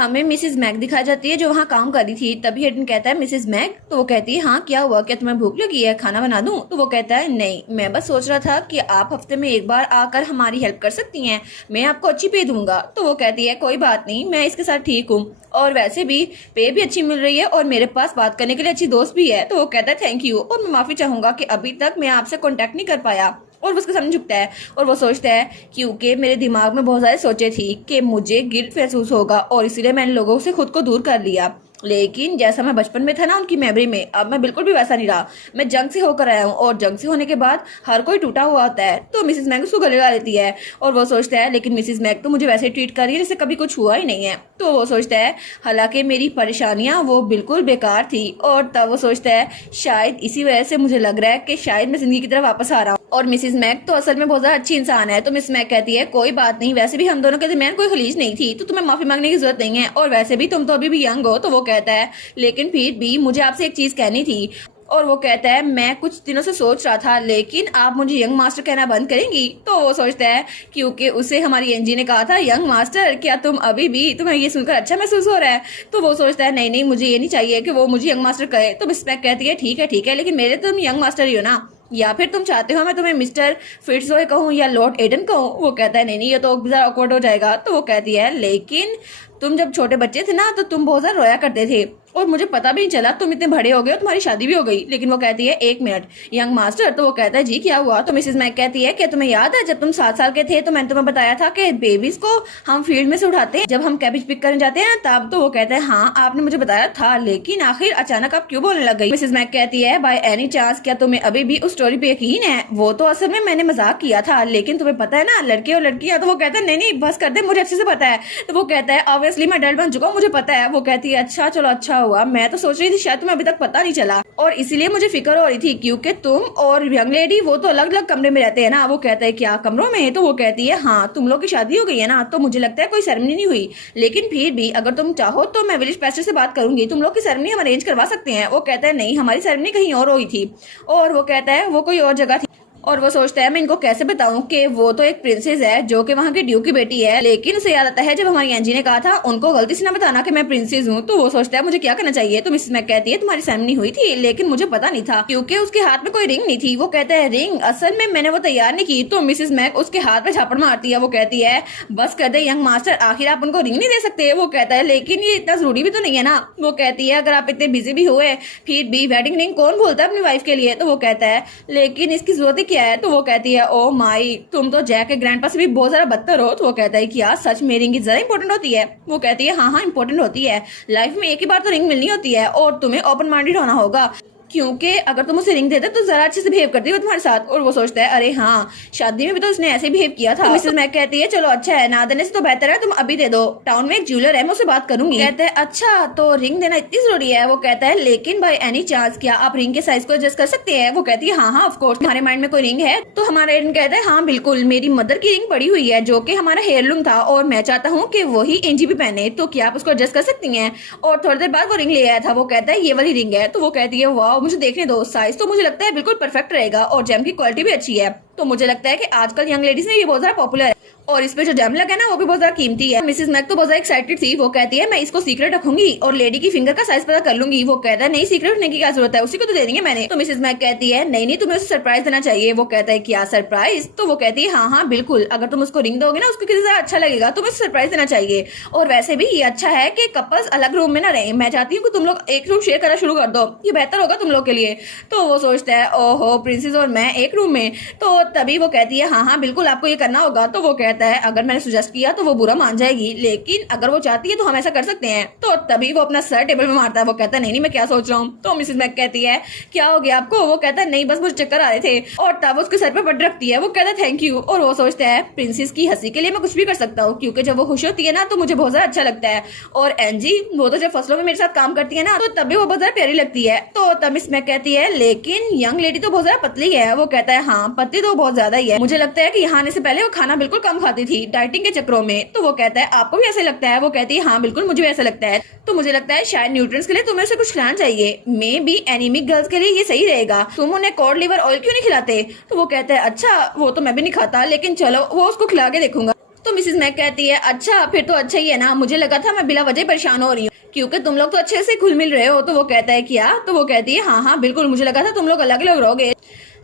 हमें Mrs mag दिखाई जाती है जो वहाँ काम कर रही थी। तभी हेडन कहता है मिसेज मैग, तो वो कहती है हाँ क्या हुआ, क्या तुम्हें भूख लगी है, खाना बना दूं? तो वो कहता है नहीं, मैं बस सोच रहा था कि आप हफ्ते में एक बार आकर हमारी हेल्प कर सकती हैं, मैं आपको अच्छी पे दूंगा। तो वो कहती है कोई बात नहीं, मैं इसके साथ ठीक हूँ और वैसे भी पे भी अच्छी मिल रही है और मेरे पास बात करने के लिए अच्छी दोस्त भी है। तो वो कहता है थैंक यू और मैं माफी चाहूंगा कि अभी तक मैं आपसे कांटेक्ट नहीं कर पाया। और वो उसके सामने झुकता है और वो सोचता है क्योंकि मेरे दिमाग में बहुत सारी सोचें थी कि मुझे गिल्ट महसूस होगा और इसीलिए मैंने लोगों से खुद को दूर कर लिया। लेकिन जैसा मैं बचपन में था ना उनकी मेमोरी में, अब मैं बिल्कुल भी वैसा नहीं रहा। मैं जंग से होकर आया हूँ और जंग से होने के बाद हर कोई टूटा हुआ होता है। तो मिसेस मैग उसको गले लगा लेती है और वो सोचता है लेकिन मिसेस मैग तो मुझे वैसे ट्रीट कर रही है जैसे कभी कुछ हुआ ही नहीं है। तो वो सोचता है हालांकि मेरी परेशानियां वो बिल्कुल बेकार थी और तब वो सोचता है शायद इसी वजह से मुझे लग रहा है कि शायद मैं जिंदगी की तरफ वापस आ रहा हूँ। और मिसेस मैग तो असल में बहुत ज्यादा अच्छी इंसान है। तो मिस मैग कहती है कोई बात नहीं, वैसे भी हम दोनों के दरमियान कोई खलीज नहीं थी तो तुम्हें माफी मांगने की जरूरत नहीं है और वैसे भी तुम तो अभी भी यंग हो। तो वो कहता है लेकिन फिर भी मुझे आपसे एक चीज कहनी थी। और वो कहता है मैं कुछ दिनों से सोच रहा था लेकिन आप मुझे यंग मास्टर कहना बंद करेंगी? तो वो सोचता है क्योंकि उसे हमारी एनजी ने कहा था यंग मास्टर, क्या तुम अभी भी, तुम्हें ये सुनकर अच्छा महसूस हो रहा है? तो वो सोचता है नहीं नहीं, मुझे ये नहीं चाहिए कि वो मुझे यंग मास्टर कहे। तो मिस मैग कहती है ठीक है लेकिन मेरे तुम यंग मास्टर ही हो ना, या फिर तुम चाहते हो मैं तुम्हें मिस्टर फिट्जरॉय कहूँ या लॉर्ड एडन कहूँ? वो कहता है नहीं नहीं, ये तो ज्यादा ऑकवर्ड हो जाएगा। तो वो कहती है लेकिन तुम जब छोटे बच्चे थे ना तो तुम बहुत ज्यादा रोया करते थे और मुझे पता भी नहीं चला तुम इतने बड़े हो गए और तुम्हारी शादी भी हो गई। लेकिन वो कहती है एक मिनट यंग मास्टर। तो वो कहता है जी क्या हुआ? तो मिसेस मैग कहती है क्या तुम्हें याद है जब तुम 7 साल के थे तो मैंने तुम्हें बताया था कि बेबीज को हम फील्ड में से उठाते हैं जब हम कैबेज पिक करने जाते हैं तब? तो वो कहता है हाँ आपने मुझे बताया था, लेकिन आखिर अचानक आप क्यों बोलने लग गई? मिसेस मैग कहती है बाय एनी चांस क्या तुम्हें अभी भी उस स्टोरी पे यकीन है? वो तो असल में मैंने मजाक किया था लेकिन तुम्हें पता है ना लड़के और लड़कियां। तो वो कहता है नहीं नहीं बस कर दे, मुझे अच्छे से पता है। तो वो कहता है ऑब्वियसली मैं डर बन चुका हूँ, मुझे पता है। वो कहती है अच्छा चलो अच्छा हुआ, मैं तो सोच रही थी शायद तुम्हें अभी तक पता नहीं चला और इसीलिए मुझे फिक्र हो रही थी क्योंकि तुम और यंग लेडी वो तो अलग अलग कमरे में रहते हैं ना। वो कहता है क्या कमरों में? तो वो कहती है हाँ तुम लोग की शादी हो गई है ना तो मुझे लगता है कोई सेरेमनी नहीं हुई, लेकिन फिर भी अगर तुम चाहो तो मैं विलेज पैस्टर से बात करूंगी, तुम लोग की सेरेमनी हम अरेंज करवा सकते हैं। वो कहता है नहीं हमारी सेरेमनी कहीं और हुई थी और वो कहता है वो कोई और जगह थी। और वो सोचता है मैं इनको कैसे बताऊं कि वो तो एक प्रिंसेस है जो कि वहाँ की ड्यूक की बेटी है। लेकिन उसे याद आता है जब हमारी एंजी ने कहा था उनको गलती से ना बताना कि मैं प्रिंसेस हूँ। तो वो सोचता है मुझे क्या करना चाहिए? तो मिसेस मैग कहती है तुम्हारी सेरेमनी हुई थी लेकिन मुझे पता नहीं था क्योंकि उसके हाथ में कोई रिंग नहीं थी। वो कहता है रिंग असल में मैंने वो तैयार नहीं की। तो मिसेस मैग उसके हाथ में झापड़ मारती है। वो कहती है बस कर दे यंग मास्टर, आखिर आप उनको रिंग नहीं दे सकते? वो कहता है लेकिन ये इतना जरूरी भी तो नहीं है ना। वो कहती है अगर आप इतने बिजी भी हुए फिर भी वेडिंग रिंग कौन बोलता है अपनी वाइफ के लिए? तो वो कहता है लेकिन इसकी जरूरत ही क्या है? तो वो कहती है ओ माई तुम तो जैक के ग्रैंडपा से भी बहुत ज्यादा बदतर हो। तो वो कहता है कि यार सच में रिंग जरा इंपॉर्टेंट होती है? वो कहती है हाँ इंपॉर्टेंट होती है, लाइफ में एक ही बार तो रिंग मिलनी होती है और तुम्हें ओपन माइंडेड होना होगा क्योंकि अगर तुम उसे रिंग देते तो जरा अच्छे से बिहेव करती हो तुम्हारे साथ। और वो सोचता है अरे हाँ शादी में भी तो उसने ऐसे बिहेव किया था। तो मिसेस मैग कहती है चलो अच्छा है ना देने से तो बेहतर है तुम अभी दे दो, टाउन में एक ज्वेलर है मैं उससे बात करूंगी। कहते हैं अच्छा तो रिंग देना इतनी जरूरी है? वो कहता है लेकिन बाय एनी चांस क्या आप रिंग के साइज को एडजस्ट कर सकते हैं? वो कहती है हाँ ऑफ कोर्स, तुम्हारे माइंड में कोई रिंग है? तो हमारा एडन कहता है हाँ बिल्कुल, मेरी मदर की रिंग पड़ी हुई है जो कि हमारा हेयरलूम था और मैं चाहता हूँ कि वही एनजी भी पहने, तो क्या आप उसको एडजस्ट कर सकती हैं? और थोड़ी देर बाद वो रिंग ले आया था। वो कहता है ये वाली रिंग है। तो वो कहती है वाह मुझे देखने दो, साइज तो मुझे लगता है बिल्कुल परफेक्ट रहेगा और जेम की क्वालिटी भी अच्छी है। तो मुझे लगता है कि आजकल यंग लेडीज में ये बहुत ज्यादा पॉपुलर है और इस पे जो जेम लगा है ना वो भी बहुत ज्यादा कीमती है। मिसेस मैग तो बहुत ज्यादा एक्साइटेड थी। वो कहती है मैं इसको सीक्रेट रखूंगी और लेडी की फिंगर का साइज पता कर लूंगी। वो कहता है नहीं सीक्रेट रखने की क्या जरूरत है, उसी को तो दे देंगे मैंने। तो मिसेस मैग कहती है नहीं नहीं तुम्हें उसे सरप्राइज देना चाहिए। वो कहता है क्या सरप्राइज? तो वो कहती है हाँ बिल्कुल, अगर तुम उसको रिंग दोगे ना उसको किसी तरह अच्छा लगेगा, तुम्हें सरप्राइज देना चाहिए। और वैसे भी ये अच्छा है कि कपल्स अलग रूम में ना रहे, मैं चाहती हूँ कि तुम लोग एक रूम शेयर करना शुरू कर दो, ये बेहतर होगा तुम लोग के लिए। तो वो सोचता है ओहो प्रिंसेस और मैं एक रूम में। तो तभी वो कहती है हाँ बिल्कुल आपको ये करना होगा। तो वो कहता है अगर मैंने सुजेस्ट किया तो वो बुरा मान जाएगी, लेकिन अगर वो चाहती है तो हम ऐसा कर सकते हैं। तो तभी वो अपना सर टेबल में मारता है। वो कहता है नहीं नहीं मैं क्या सोच रहा हूँ। तो मिसेस मैग कहती है क्या हो गया आपको? वो कहता है नहीं बस मुझे चक्कर आ रहे थे। और तब उसके सर पे पट रखती है। वो कहता है थैंक यू। और वो सोचता है प्रिंसेस की हंसी के लिए मैं कुछ भी कर सकता हूँ क्योंकि जब वो खुश होती है ना तो मुझे बहुत ज्यादा अच्छा लगता है। और एनजी वो तो जब फसलों में मेरे साथ काम करती है ना तो तभी वो बहुत ज्यादा प्यारी लगती है। तो तब मिस मैग कहती है लेकिन यंग लेडी तो बहुत ज्यादा पतली है। वो कहता है हाँ पतली तो बहुत ज्यादा ही है, मुझे लगता है कि यहाँ आने से पहले वो खाना बिल्कुल कम खाती थी डाइटिंग के चक्करों में। तो वो कहता है आपको भी ऐसे लगता है? वो कहती है हाँ बिल्कुल मुझे भी ऐसा लगता है। तो मुझे लगता है शायद न्यूट्रिएंट्स के लिए तुम्हें उसे कुछ खिलाना चाहिए, मे बी एनीमिक गर्ल्स के लिए ये सही रहेगा, तुम उन्हें कॉड लिवर ऑयल क्यों नहीं खिलाते? तो वो कहता है अच्छा वो तो मैं भी नहीं खाता लेकिन चलो वो उसको खिला के देखूंगा। तो तो मिसेस मैक कहती है अच्छा फिर तो अच्छा ही है ना, मुझे लगा था मैं बिला वजह परेशान हो रही हूँ क्योंकि तुम लोग तो अच्छे से घुल मिल रहे हो। तो वो कहता है क्या? तो वो कहती है हाँ हाँ बिल्कुल, मुझे लगा था तुम लोग अलग अलग रहोगे,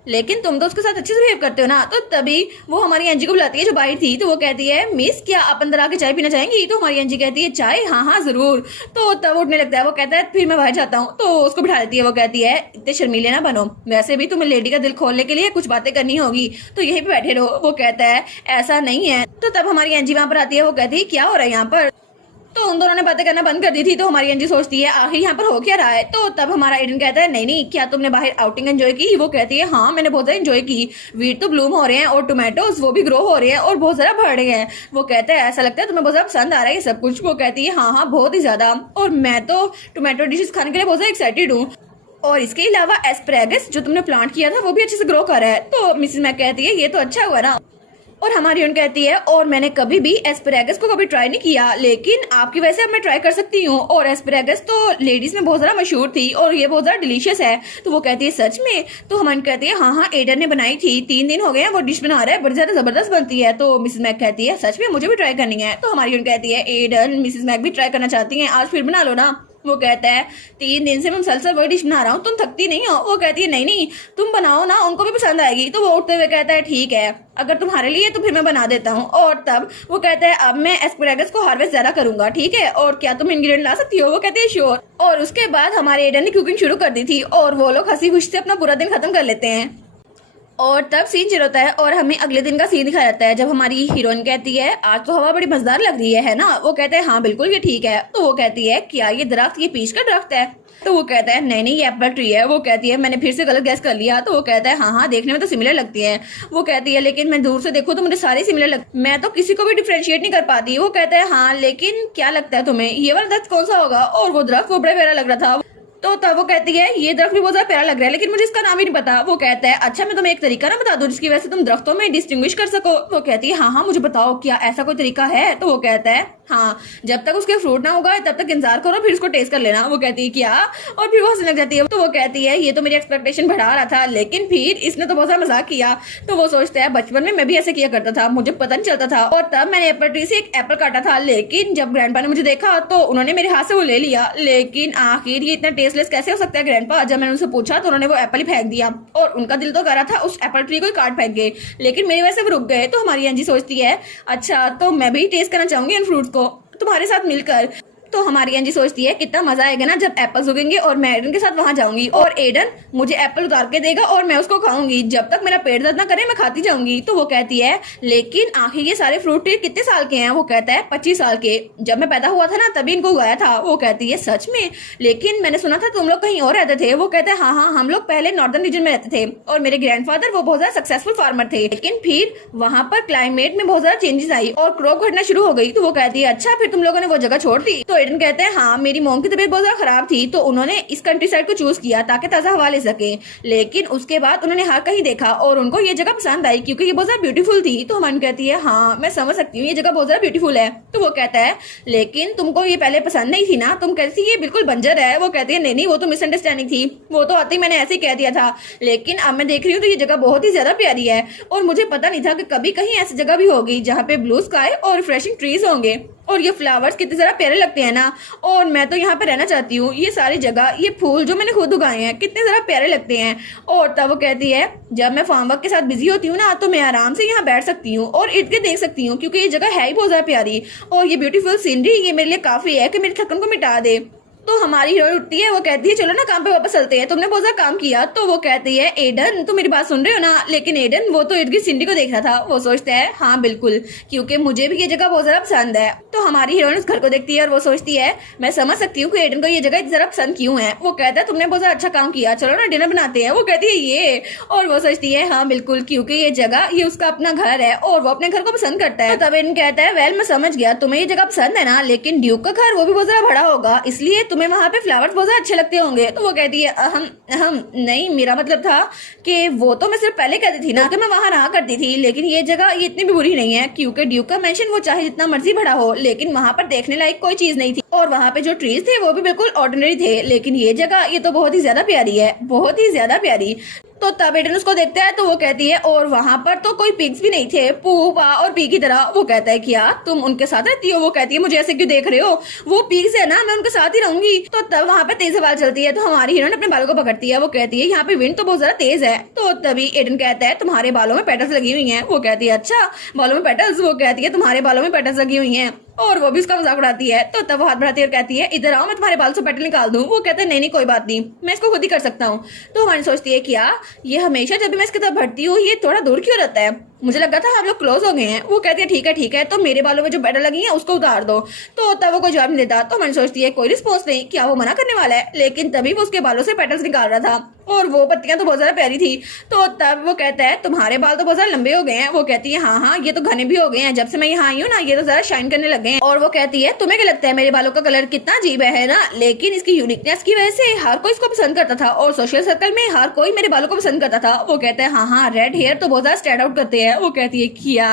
लेकिन तुम तो उसके साथ अच्छे से बिहेव करते हो ना। तो तभी वो हमारी एंजी को बुलाती है जो बाहर थी। तो वो कहती है मिस क्या आप अंदर आके चाय पीना चाहेंगी? तो हमारी एंजी कहती है चाय, हाँ हाँ जरूर। तो तब उठने लगता है, वो कहता है फिर मैं बाहर जाता हूँ। तो उसको बिठा देती है। वो कहती है इतने शर्मीले ना बनो, वैसे भी तुम्हें लेडी का दिल खोलने के लिए कुछ बातें करनी होगी तो यहीं पे बैठे रहो। वो कहता है ऐसा नहीं है। तो तब हमारी एंजी वहां पर आती है। वो कहती है क्या हो रहा है यहाँ पर? तो उन दोनों ने बातें करना बंद कर दी थी। तो हमारी एंजी सोचती है आखिर यहाँ पर हो क्या रहा है। तो तब हमारा एडन कहता है नहीं नहीं, क्या तुमने बाहर आउटिंग एंजॉय की? वो कहती है हाँ मैंने बहुत ज्यादा एंजॉय की, वीट तो ब्लूम हो रहे हैं और टोमेटोज वो भी ग्रो हो रहे हैं और बहुत ज्यादा बढ़ रहे हैं। वो कहता है ऐसा लगता है तुम्हें बहुत ज्यादा पसंद आ रहा है ये सब कुछ? वो कहती है हाँ हाँ बहुत ही ज्यादा, और मैं तो टोमेटो डिशेस खाने के लिए बहुत ज्यादा एक्साइटेड हूँ, और इसके अलावा एस्परेगस जो तुमने प्लांट किया था वो भी अच्छे से ग्रो कर रहा है। तो मिसेस मैक कहती है ये तो अच्छा हुआ ना। और हमारी उन कहती है और मैंने कभी भी एस्परेगस को कभी ट्राई नहीं किया, लेकिन आपकी वजह से अब मैं ट्राई कर सकती हूँ, और एस्परेगस तो लेडीज में बहुत ज्यादा मशहूर थी और ये बहुत ज्यादा डिलीशियस है। तो वो कहती है सच में? तो हमारी कहती है हाँ हाँ एडन ने बनाई थी, 3 दिन हो गए हैं वो डिश बना रहा है, बड़ी ज्यादा जबरदस्त बनती है। तो मिसेस मैक कहती है सच में मुझे भी ट्राई करनी है। तो हमारी उन कहती है एडन मिसेस मैक भी ट्राई करना चाहती है, आज फिर बना लो ना। वो कहता है 3 दिन से मैं मुसलसल वही डिश बना रहा हूँ, तुम थकती नहीं हो? वो कहती है नहीं नहीं तुम बनाओ ना, उनको भी पसंद आएगी। तो वो उठते हुए कहता है ठीक है अगर तुम्हारे लिए तो फिर मैं बना देता हूँ। और तब वो कहता है अब मैं एस्परेगस को हार्वेस्ट ज्यादा करूंगा, ठीक है, और क्या तुम इंग्रेडिएंट ला सकती हो? वो कहती है श्योर। और उसके बाद हमारे एडन ने कुकिंग शुरू कर दी थी और वो लोग हंसी खुशी से अपना पूरा दिन खत्म कर लेते हैं। और तब सीन चल होता है और हमें अगले दिन का सीन दिखाया जाता है जब हमारी हीरोइन कहती है आज तो हवा बड़ी मजेदार लग रही है ना? वो कहते हैं हाँ बिल्कुल ये ठीक है। तो वो कहती है क्या ये दरख्त ये पीच का दरख्त है? तो वो कहता है नहीं नहीं ये एप्पल ट्री है। वो कहती है मैंने फिर से गलत गैस कर लिया। तो वो कहता है हाँ हाँ देखने में तो सिमिलर लगती है। वो कहती है लेकिन मैं दूर से देखूं तो मुझे सारे सिमिलर मैं तो किसी को भी डिफरेंशिएट नहीं कर पाती। वो कहता है हाँ लेकिन क्या लगता है तुम्हें ये वाला दरख्त कौन सा होगा? और वो दरख्त वो बड़ा प्यारा लग रहा था। तो तब वो कहती है ये दरख्त भी बहुत ज्यादा प्यारा लग रहा है लेकिन मुझे इसका नाम ही नहीं पता। वो कहता है अच्छा मैं तुम्हें एक तरीका ना बता दूं जिसकी वजह से तुम दरख्तों में डिस्टिंग्विश कर सको। वो कहती है हाँ हाँ मुझे बताओ क्या ऐसा कोई तरीका है? तो वो कहता है हाँ जब तक उसके फ्रूट ना उगाए तब तक इंतजार करो फिर उसको टेस्ट कर लेना। वो कहती है क्या? और फिर वो हंसने लग जाती है। तो वो कहती है ये तो मेरी एक्सपेक्टेशन बढ़ा रहा था लेकिन फिर इसने तो बहुत ज्यादा मजाक किया। तो वो सोचता है बचपन में मैं भी ऐसे किया करता था, मुझे पता नहीं चलता था, और तब मैंने एप्पल ट्री से एक एप्पल काटा था, लेकिन जब ग्रैंडपा ने मुझे देखा तो उन्होंने मेरे हाथ से वो ले लिया। लेकिन आखिर ये इतना टेस्टलेस कैसे हो सकता है ग्रैंडपा? जब मैंने उनसे पूछा तो उन्होंने वो एप्पल ही फेंक दिया और उनका दिल तो कर रहा था उस एप्पल ट्री को काट फेंक गए, लेकिन मेरी वजह से वो रुक गए। तो हमारी एंजी सोचती है अच्छा तो मैं भी टेस्ट करना चाहूंगी इन फ्रूट्स को तुम्हारे साथ मिलकर। तो हमारी एंजी सोचती है कितना मजा आएगा ना जब एप्पल्स उगेंगे और मैं एडन के साथ वहां जाऊंगी और एडन मुझे एप्पल उतार के देगा और मैं उसको खाऊंगी, जब तक मेरा पेट दर्द ना करे मैं खाती जाऊंगी। तो वो कहती है लेकिन आखिर ये सारे फ्रूट ट्री कितने साल के हैं? वो कहता है 25 साल के, जब मैं पैदा हुआ था ना तभी इनको उगाया था। वो कहती है सच में? लेकिन मैंने सुना था तुम लोग कहीं और रहते थे। वो कहते हैं हाँ हाँ हम लोग पहले नॉर्दर्न रीजन में रहते थे और मेरे ग्रैंडफादर वो बहुत ज्यादा सक्सेसफुल फार्मर थे, लेकिन फिर वहां पर क्लाइमेट में बहुत ज्यादा चेंजेस आई और क्रॉप घटना शुरू हो गई। तो वो कहती है अच्छा फिर तुम लोगों ने वो जगह छोड़ दी? तो एडन कहते हैं हाँ मेरी मॉम की तबीयत बहुत ज्यादा खराब थी तो उन्होंने इस कंट्री साइड को चूज किया ताकि ताजा हवा ले सके, लेकिन उसके बाद उन्होंने हर कहीं देखा और उनको ये जगह पसंद आई क्योंकि ये बहुत ज्यादा ब्यूटीफुल थी। तो मन कहती है हाँ मैं समझ सकती हूँ ये जगह बहुत ज्यादा ब्यूटीफुल है। तो वो कहता है लेकिन तुमको ये पहले पसंद नहीं थी ना? तुम कहती ये बिल्कुल बंजर है। वो कहती है नहीं नहीं वो तो मिसअंडरस्टैंडिंग थी, वो तो आते ही मैंने ऐसे ही कह दिया था, लेकिन अब मैं देख रही हूँ तो ये जगह बहुत ही ज्यादा प्यारी है और मुझे पता नहीं था कि कभी कहीं ऐसी जगह भी होगी जहाँ पे ब्लू स्काई और रिफ्रेशिंग ट्रीज होंगे और ये फ्लावर्स कितने ज्यादा प्यारे लगते हैं ना, और मैं तो यहाँ पे रहना चाहती हूँ। ये सारी जगह ये फूल जो मैंने खुद उगाए हैं कितने ज्यादा प्यारे लगते हैं। और तब वो कहती है जब मैं फार्म वर्क के साथ बिजी होती हूँ ना तो मैं आराम से यहाँ बैठ सकती हूँ और इर्द गिर्द देख सकती हूँ क्योंकि ये जगह है ही बहुत ज्यादा प्यारी और ये ब्यूटीफुल सीनरी ये मेरे लिए काफी है कि मेरी थकन को मिटा दे। तो हमारी हीरोइन उठती है, वो कहती है चलो ना काम पे वापस चलते हैं, तुमने बहुत ज्यादा काम किया। तो वो कहती है एडन तुम मेरी बात सुन रहे हो ना? लेकिन एडन वो तो इर्द गिर्द सिंडी को देख रहा था। वो सोचता है हाँ बिल्कुल क्योंकि मुझे भी ये जगह बहुत ज्यादा पसंद है। तो हमारी हीरोइन उस घर को देखती है और वो सोचती है मैं समझ सकती हूँ कि एडन को ये जगह इतनी ज्यादा पसंद क्यों है। वो कहता है तुमने बहुत ज्यादा अच्छा काम किया, चलो ना डिनर बनाते हैं। वो कहती है ये, और वो सोचती है हाँ बिल्कुल क्योंकि ये जगह ये उसका अपना घर है और वो अपने घर को पसंद करता है। तब एडन कहता है वेल मैं समझ गया तुम्हें ये जगह पसंद है ना, लेकिन ड्यूक का घर वो भी बहुत ज्यादा बड़ा होगा इसलिए तुम्हें वहाँ पे फ्लावर्स बहुत ज्यादा अच्छे लगते होंगे। तो वो कहती है अहम अहम नहीं मेरा मतलब था कि वो तो मैं सिर्फ पहले कहती थी ना कि मैं वहां रहा करती थी, लेकिन ये जगह ये इतनी भी बुरी नहीं है क्योंकि ड्यूक का मेंशन वो चाहे जितना मर्जी बड़ा हो लेकिन वहां पर देखने लायक कोई चीज नहीं थी और वहां पे जो ट्रीज थे वो भी बिल्कुल ऑर्डिनरी थे, लेकिन ये जगह ये तो बहुत ही ज्यादा प्यारी है, बहुत ही ज्यादा प्यारी। तो तब एडन उसको देखता है तो वो कहती है और वहाँ पर तो कोई पिग्स भी नहीं थे, पू पा और पी की तरह। वो कहता है क्या तुम उनके साथ रहती हो? वो कहती है मुझे ऐसे क्यों देख रहे हो, वो पिग्स है ना, मैं उनके साथ ही रहूंगी। तो तब वहाँ पे तेज हवा चलती है, तो हमारी हीरोइन अपने बालों को पकड़ती है। वो कहती है यहाँ पे विंड तो बहुत ज्यादा तेज है। तो तभी एडन कहता है तुम्हारे बालों में पेटल्स लगी हुई है। वो कहती है अच्छा बालों में पेटल्स? वो कहती है तुम्हारे बालों में पेटल्स लगी हुई है, और वो भी उसका मजाक उड़ाती है। तो तब वो हाथ बढ़ाती है और कहती है इधर आओ मैं तुम्हारे बाल से पेटल निकाल दूं। वो कहते हैं नहीं नहीं कोई बात नहीं, मैं इसको खुद ही कर सकता हूँ। तो हमारी सोचती है क्या ये हमेशा जब भी मैं इसकी तरफ बढ़ती हूँ ये थोड़ा दूर क्यों रहता है, मुझे लगा था हम लोग क्लोज हो गए हैं। वो कहती है ठीक है तो मेरे बालों में जो पेटल लगी है उसको उतार दो। तो तब वो कोई जवाब नहीं देता। तो मैंने सोचती है कोई रिस्पॉन्स नहीं, क्या वो मना करने वाला है, लेकिन तभी वो उसके बालों से पेटल्स निकाल रहा था और वो पत्तियां तो बहुत ज्यादा प्यारी थी। तो तब वो कहता है तुम्हारे बाल तो बहुत ज्यादा लंबे हो गए हैं। वो कहती है हाँ ये तो घने भी हो गए हैं, जब से मैं यहाँ आई हूँ ना ये तो ज्यादा शाइन करने लगे हैं। और वो कहती है तुम्हें क्या लगता है मेरे बालों का कलर कितना अजीब है ना, लेकिन इसकी यूनिकनेस की वजह से हर कोई इसको पसंद करता था और सोशल सर्कल में हर कोई मेरे बालों को पसंद करता था। वो कहता है हाँ रेड हेयर तो बहुत ज्यादा स्टैंड आउट करते हैं। वो कहती है क्या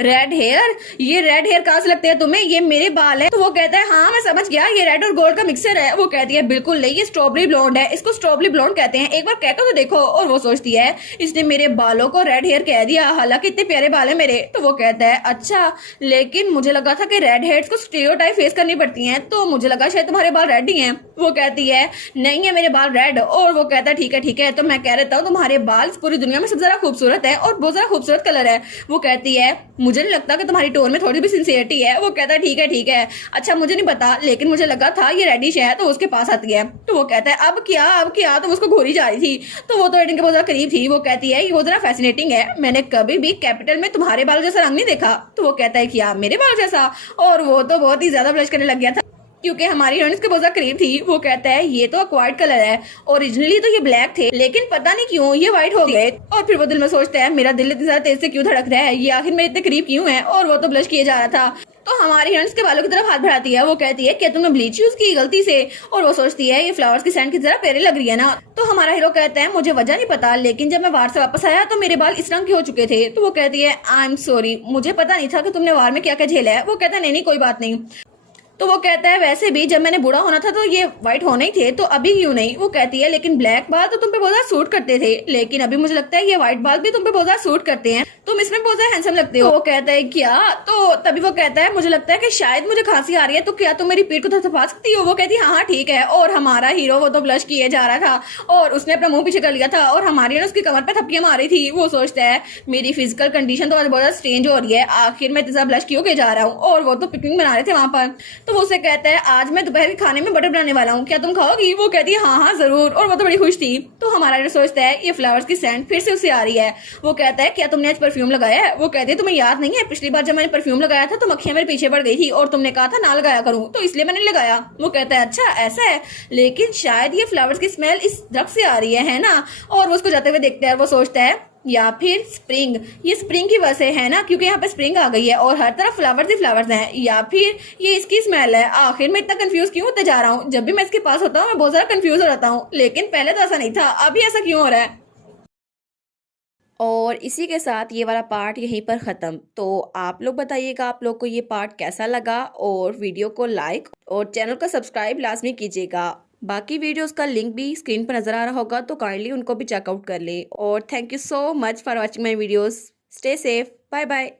रेड हेयर, ये रेड हेयर कहाँ से लगते हैं तुम्हें, ये मेरे बाल है। तो वो कहता है हाँ मैं समझ गया ये रेड और गोल्ड का मिक्सर है। वो कहती है बिल्कुल नहीं ये स्ट्रॉबेरी ब्लॉन्ड है, इसको स्ट्रॉबेरी ब्लॉन्ड कहते हैं, एक बार कहकर तो देखो। और वो सोचती है इसने मेरे बालों को रेड हेयर कह दिया, हालांकि इतने प्यारे बाल है मेरे। तो वो कहता है अच्छा लेकिन मुझे लगा था कि रेड हेयर्स को स्टीरियोटाइप फेस करनी पड़ती हैं, तो मुझे लगा शायद तुम्हारे बाल रेड ही हैं। वो कहती है नहीं है मेरे बाल रेड। और वो कहता है ठीक है तो मैं कह रहता हूँ तुम्हारे बाल पूरी दुनिया में सबसे ज्यादा खूबसूरत है और बहुत ज्यादा खूबसूरत कलर है। वो कहती है मुझे नहीं लगता कि तुम्हारी टोन में थोड़ी भी सिंसियरिटी है। वो कहता है ठीक है अच्छा मुझे नहीं पता लेकिन मुझे लगा था ये रेडिश है। तो उसके पास आती है तो वो कहता है अब क्या, तो उसको घूरी जा रही थी। तो वो तो एडन के बहुत ज्यादा करीब थी। वो कहती है वो जरा फैसिनेटिंग है, मैंने कभी भी कैपिटल में तुम्हारे बालों जैसा रंग नहीं देखा। तो वो कहता है क्या मेरे बाल जैसा, और वो तो बहुत ही ज्यादा ब्लश करने लग गया था क्योंकि हमारी हीरोइन के बहुत ज्यादा करीब थी। वो कहता है ये तो एक्वायर्ड कलर है, ओरिजिनली तो ये ब्लैक थे लेकिन पता नहीं क्यों ये व्हाइट हो गए। और फिर वो दिल में सोचता है मेरा दिल इतनी ज्यादा तेज से क्यों धड़क रहा है, ये आखिर मेरे इतने करीब क्यों है। और वो तो ब्लश किए जा रहा था। तो हमारी हीरोइन के बालों की तरफ हाथ बढ़ाती है। वो कहती है क्या तुमने ब्लीच यूज की गलती से। और वो सोचती है ये फ्लावर्स की सेंट की तरह प्यारी लग रही है ना। तो हमारा हीरो कहता है मुझे वजह नहीं पता लेकिन जब मैं वार से वापस आया तो मेरे बाल इस रंग के हो चुके थे। तो वो कहती है आई एम सॉरी, मुझे पता नहीं था कि तुमने वार में क्या क्या झेला है। वो कहता है नहीं कोई बात नहीं। तो वो कहता है वैसे भी जब मैंने बूढ़ा होना था तो ये व्हाइट होने ही थे, तो अभी क्यों नहीं। वो कहती है लेकिन ब्लैक बाल तो तुम पे बहुत ज्यादा सूट करते थे, लेकिन अभी मुझे लगता है ये व्हाइट बाल भी तुम पे बहुत ज्यादा सूट करते हैं, तुम इसमें बहुत ज्यादा हैंडसम लगते हो। तो वो कहता है क्या, तो तभी वो कहता है मुझे लगता है कि शायद मुझे खांसी आ रही है, तो क्या तुम मेरी पीठ को थपथपा सकती हो। वो कहती है हाँ ठीक है। और हमारा हीरो वो तो ब्लश किए जा रहा था और उसने अपना मुंह पीछे कर लिया था और हमारी ने उसकी कमर पे थप्पियां मारी थी। वो सोचता है मेरी फिजिकल कंडीशन तो आज बहुत ज्यादा स्ट्रेंज हो रही है, आखिर मैं इतना ब्लश क्यों के जा रहा हूँ। और वो तो पिकनिक बना रहे थे वहां पर। तो वो उसे कहता है आज मैं दोपहर के खाने में बटर बनाने वाला हूँ, क्या तुम खाओगी। वो कहती है हाँ जरूर। और वो तो बड़ी खुश थी। तो हमारा हीरो सोचता है ये फ्लावर्स की सेंट फिर से उसे आ रही है। वो कहता है क्या तुमने आज परफ्यूम लगाया है। वो कहती है तुम्हें याद नहीं है पिछली बार जब मैंने परफ्यूम लगाया था तो मक्खियां मेरे पीछे पड़ गई थी और तुमने कहा था ना लगाया करूं, तो इसलिए मैंने लगाया। वो कहता है अच्छा ऐसा है, लेकिन शायद ये फ्लावर्स की स्मेल इस दरख्त से आ रही है ना। और वो उसको जाते हुए देखता है। वो सोचता है या फिर स्प्रिंग, ये स्प्रिंग की वजह से है ना, क्योंकि यहाँ पे स्प्रिंग आ गई है और हर तरफ फ्लावर्स ही फ्लावर्स हैं, या फिर ये इसकी स्मेल है। आखिर मैं इतना कंफ्यूज क्यों होते जा रहा हूँ, जब भी मैं इसके पास होता हूँ मैं बहुत ज्यादा कंफ्यूज हो जाता हूँ, लेकिन पहले तो ऐसा नहीं था, अभी ऐसा क्यों हो रहा है। और इसी के साथ ये वाला पार्ट यहीं पर ख़त्म। तो आप लोग बताइएगा आप लोग को ये पार्ट कैसा लगा, और वीडियो को लाइक और चैनल को सब्सक्राइब लाजमी कीजिएगा। बाकी वीडियोस का लिंक भी स्क्रीन पर नज़र आ रहा होगा, तो काइंडली उनको भी चेकआउट कर ले। और thank you so much for watching my videos. Stay safe, bye bye.